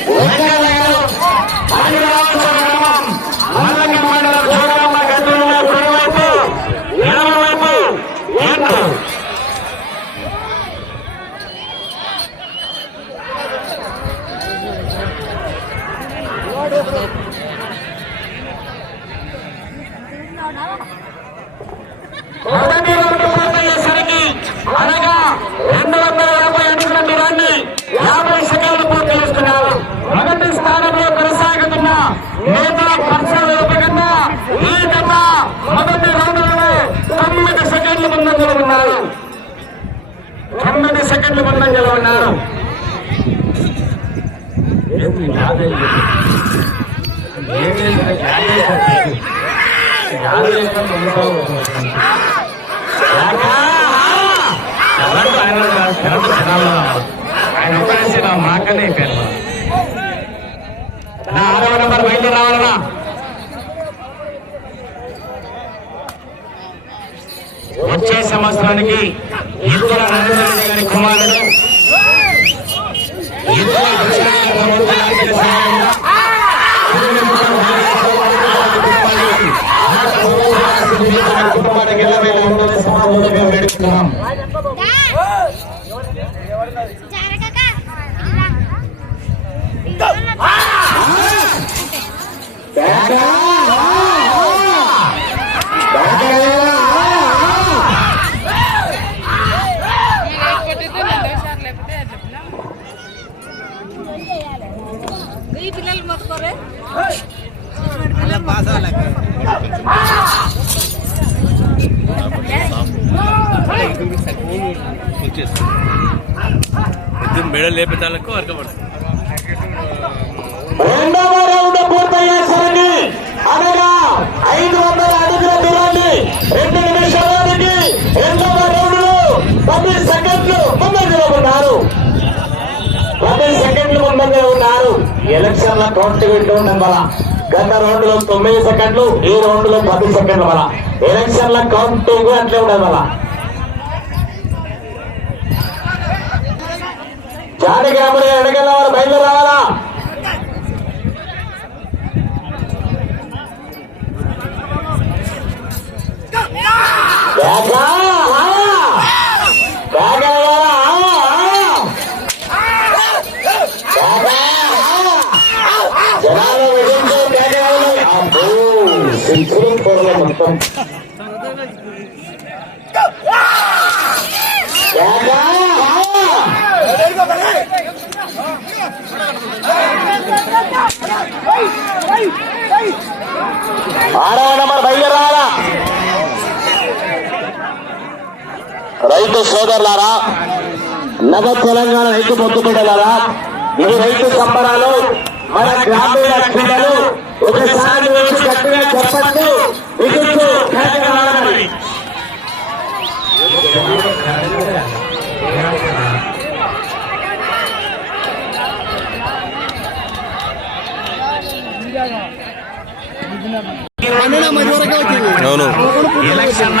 Welcome. నేత personal రూపకంగా ఈ జత మొదటి రౌండ్లలో తొమ్మిది సెకండ్లు ముందంజలో ఉన్నారు. తొమ్మిది సెకండ్లు ముందంజలో ఉన్నారు. ఆయన? ఉపయోగించి నా మాకనే పేరు నా ఆరవ నెంబర్ బయలుదేరి రావాలన్నా వచ్చే సంవత్సరానికి ఇద్దరు గారి కుమారుడు. కుటుంబానికి ఎల్లవేళ ఉండవలసిన సమాజంలో మేము వేడుకుంటున్నాం ఎలక్షన్ల కౌంట్ వింటూ ఉండడం వల్ల గత రౌండ్లో తొమ్మిది సెకండ్లు ఈ రౌండ్లో పది సెకండ్ల వల్ల. ఎలక్షన్ల కౌంటింగ్ అట్లే ఉండడం వల్ల. జానగ్రాములు ఎడగల వారు బయలుదేరి రావాలా బాగా బాగా జనాలు విధించే పేదవాళ్ళు అబ్బో సింపుల్ కూరలు మొత్తం బాగా ఆరవ నెంబర్ బయలుదేరాలా రైతు సోదరులారా నవ తెలంగాణ రైతు పొద్దుబిడ్డలారా ఈ రైతు సంబరాలు మన గ్రామీణ క్రీడలు ఒకసారి గట్టిగా చెప్పండి. విద్యుత్తు కేకలాడాలి. అవును. ఎలక్షన్ల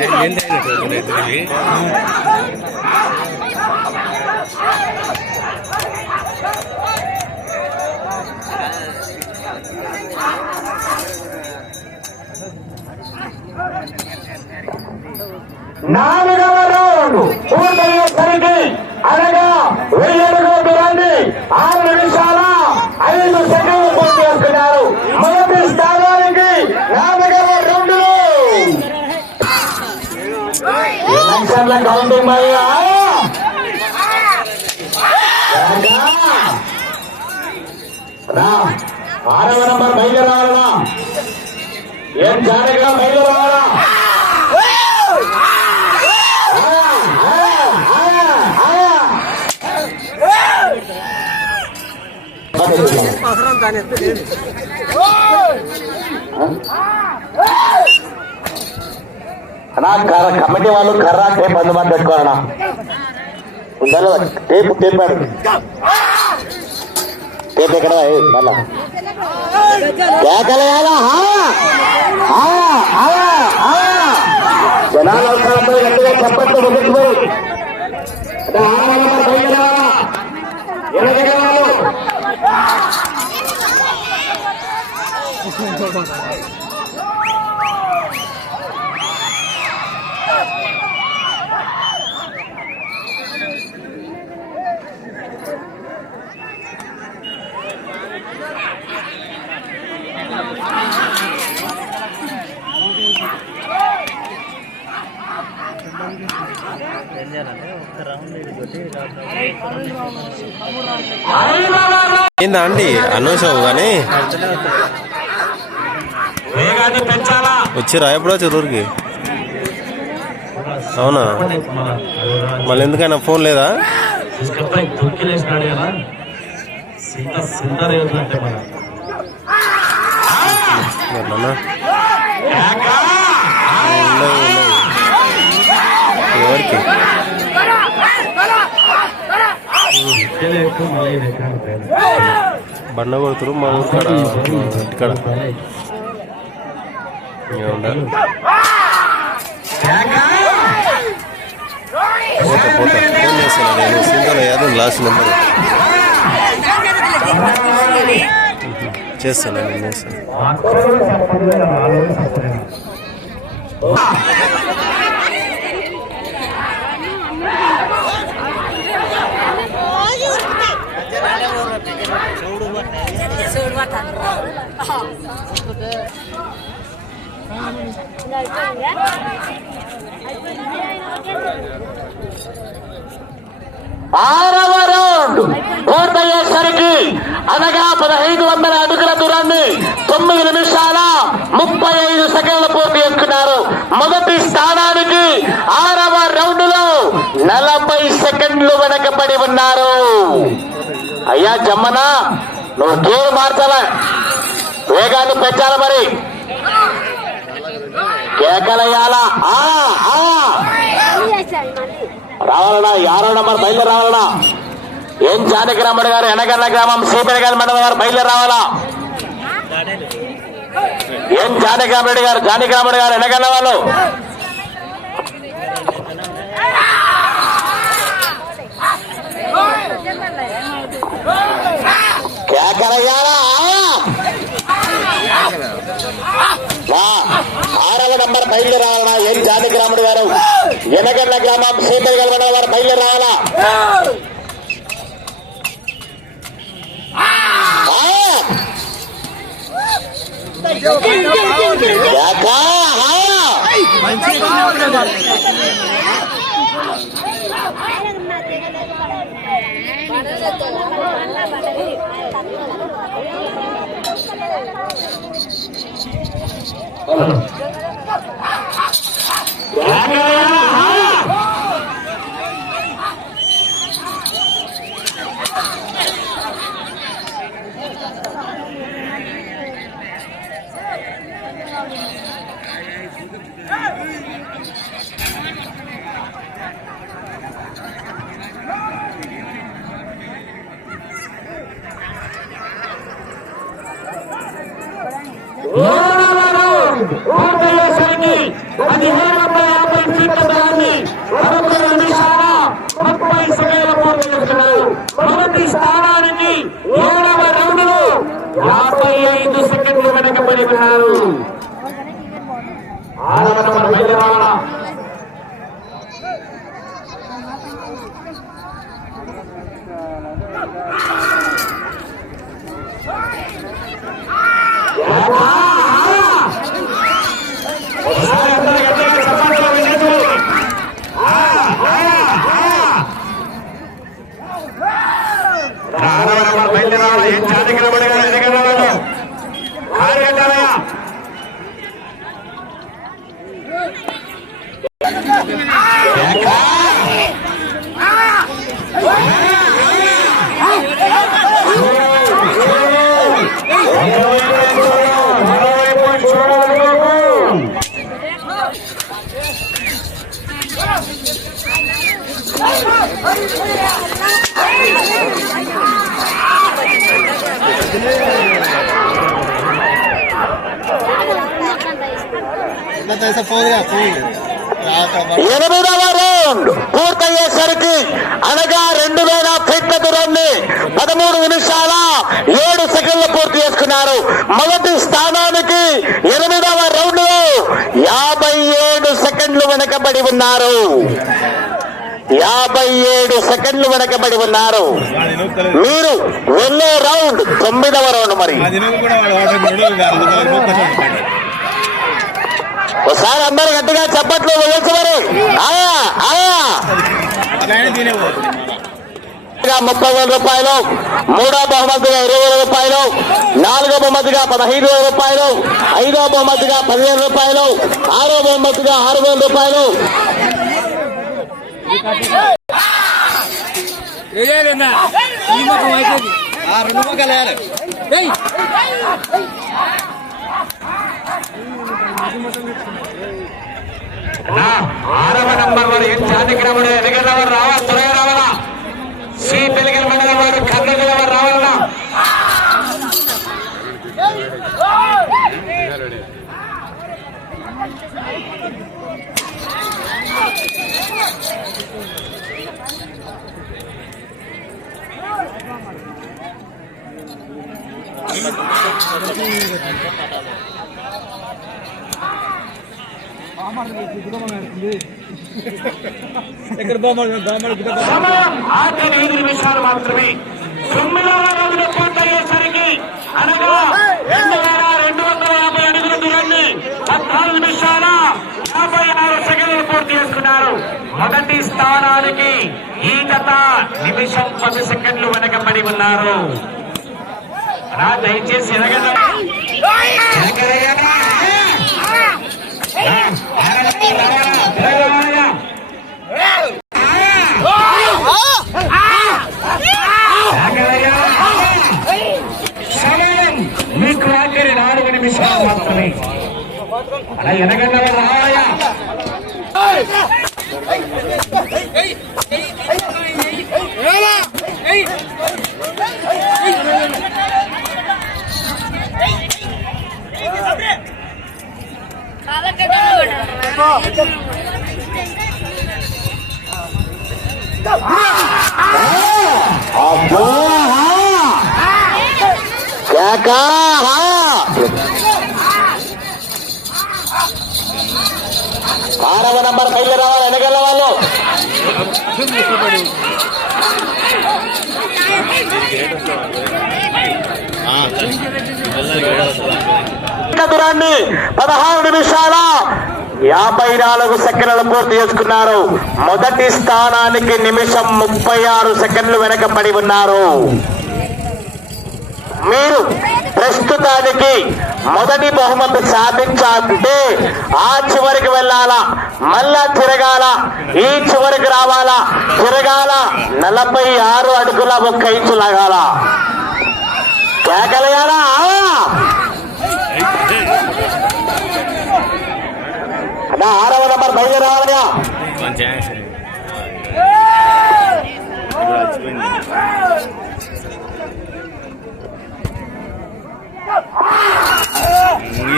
రైతులకి నాలుగవ రౌండ్ పూర్తయ్యేసరికి అనగా వెయ్యి అడుగుల దూరాన్ని ఆరు నిమిషాల ఐదు సెకండ్లు పూర్తి చేస్తున్నారు మొదటి ఆరవ నంబర్ బయలుదేరాలనా ఏం జాగ్రత్తగా బయలుదేరాలా అన్నా కర్ర కమిటీ వాళ్ళు కర్ర టేప్ అందుబాటు పెట్టుకోవాలన్నా. ఉండాలి టేపు టేప్ టేప్ ఎక్కడ మళ్ళా. జనాలు గట్టిగా చెప్పట్లు ముగించుకోరు ఏందా అండి? అనవసరం కానీ. వచ్చిరా ఎప్పుడు వచ్చారు ఊరికి? అవునా? మళ్ళీ ఎందుకైనా ఫోన్ లేదా? తీసుకపోయి బండ కొడుతురు మా ఊరు కాడ ఇక్కడ. ఏముందా? పోతా పోతా. ఫోన్ చేస్తాను నేను. Yadav last number. చేస్తాను నేను చేస్తాను మాకు సంపద వాళ్ళు సంపద ఆరవ రౌండ్ పూర్తయ్యేసరికి అనగా పదహైదు వందల అడుగుల దూరాన్ని తొమ్మిది నిమిషాల ముప్పై ఐదు సెకండ్ల పూర్తి చేసుకున్నారు మొదటి స్థానానికి ఆరవ రౌండ్లో నలభై సెకండ్లు వెనకబడి ఉన్నారు. అయ్యా జమ్మనా నువ్వు గేరు మార్చాలా? వేగాన్ని పెంచాలి మరి. కేకలయ్యాలా. రావాలనా ఆ. రావాలన్నా ఆరో నంబర్ బయలుదేరి ఏం జానకి రమ్మడి గారు? ఎనగల్ల గ్రామం సీపేరగారి మండలం గారు బయలుదేరి రావాలా ఏం జానకి రామరెడ్డి గారు? జానకి రాముడు గారు ఎనగల్ల వాళ్ళు? కేకలయ్యాలా? వా, ఆరవ నంబర్ బయలుదేరి రావాలన్నా ఏం జానకి రాముడు గారు? వెనగండ గ్రామం సీపేరగారి మండలం వారు బయలుదేరి రావాలా ఆ! కేకా, ఆ! పూర్తయ్యేసరికి పదిహేను వందల యాభై ఫీట్ల దూరాన్ని పదకొండు నిమిషాల ముప్పై సెకండ్ల పూర్తి చేస్తున్నారు మొదటి స్థానానికి ఏడవ రౌండ్లో యాభై ఐదు సెకండ్లు వెనకబడి ఉన్నారు ఆరవ నంబర్ బయలుదేరాలా ఒకసారి అందరూ గట్టిగా చప్పట్లు వినిపించండి. ఆ, ఎనిమిదవ రౌండ్ పూర్తయ్యేసరికి అనగా రెండు వేల ఫీట్ల దూరాన్ని పదమూడు నిమిషాల ఏడు సెకండ్లు పూర్తి చేసుకున్నారు. మొదటి స్థానానికి ఎనిమిదవ రౌండ్లో యాభై ఏడు సెకండ్లు వెనకబడి ఉన్నారు. యాభై ఏడు సెకండ్లు వెనకబడి ఉన్నారు. మీరు వెళ్ళే రౌండ్ తొమ్మిదవ రౌండ్ మరి. ఒకసారి అందరు గట్టిగా చప్పట్లు వేయచ్చు మరి. ఆయా ఆయా ముప్పై వేల రూపాయలు మూడో బహుమతిగా ఇరవై వేల రూపాయలు నాలుగో బహుమతిగా పదహైదు వేల రూపాయలు ఐదో బహుమతిగా పదిహేను రూపాయలు ఆరో బహుమతిగా ఆరు వేల రూపాయలు. రెండు నంబర్ వారు ఎన్ జానకిరాముడు ఎనగలవారు రావాలి త్వరగా రావాలా శ్రీ పెలిగిన మండలం వారు కర్నూలు వారు రావాలన్నా Thank you. ఆఖరి ఐదు నిమిషాలు మాత్రమే తొమ్మిదవ రోజులు పూర్తయ్యేసరికి అనగా రెండు వేల రెండు వందల యాభై అడుగుల దూరాన్ని పద్నాలుగు నిమిషాల యాభై ఆరు సెకండ్లు పూర్తి చేసుకున్నారు మొదటి స్థానానికి ఈ గత నిమిషం పది సెకండ్లు వెనకబడి ఉన్నారు రా దయచేసి ఎనగండి శంకరయ్య, రా, ఆగండి, రావాలా, తిరగవాలా. శంకరయ్య, సమయం మీకు ఆఖరి నాలుగు నిమిషాలు మాత్రమే అలా ఎనగండి రావాలయ్యా అబ్బో కాకా ఆరవ నంబర్ పైకి రావాలి వెనకెళ్ళ వాళ్ళు. దూరాన్ని పదహారు నిమిషాల యాభై నాలుగు సెకండ్లు పూర్తి చేసుకున్నారు. మొదటి స్థానానికి నిమిషం ముప్పై ఆరు సెకండ్లు వెనకబడి ఉన్నారు. మీరు ప్రస్తుతానికి మొదటి బహుమతి సాధించాలంటే ఆ చివరికి వెళ్ళాలా? మళ్ళా తిరగాల? ఈ చివరికి రావాలా? తిరగాల? నలభై ఆరు అడుగుల ఒక్క ఇంచు లాగాల? కేకలయాలా? నా ఆరవ నంబర్ బయలుదేరి రావాలయ్యా.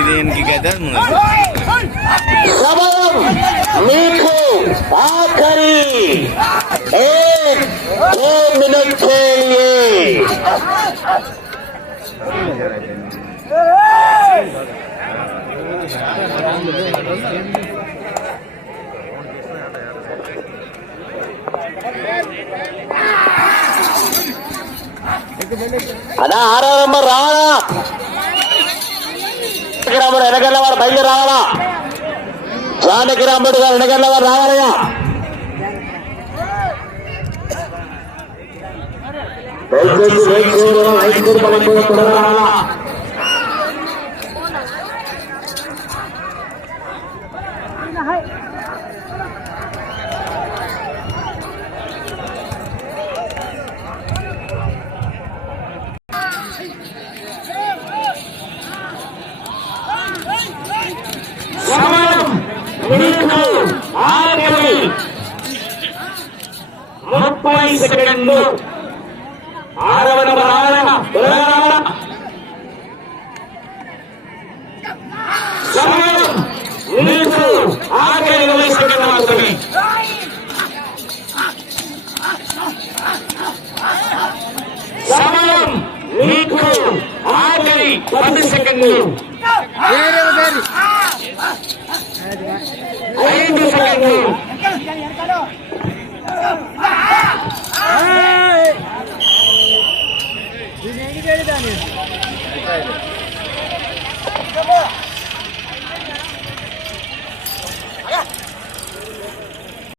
దీనికి కదా మీకు ఆఖరి. మినిట్ అదా ఆరో నెంబర్ రాదా బయలు రావాలా జానకి రాముడు గారు వెనకల్ల వారు రావాలయ్యా? దయచేసి వెయిట్ చేయడం ఐదు మనం కూడా త్వరగా రావాలా సమయం మీకు ఆఖరి ముప్పై సెకండ్లు ఆరవ నెంబర్ రావాలా త్వరగా రావాలా సమయం మీకు పది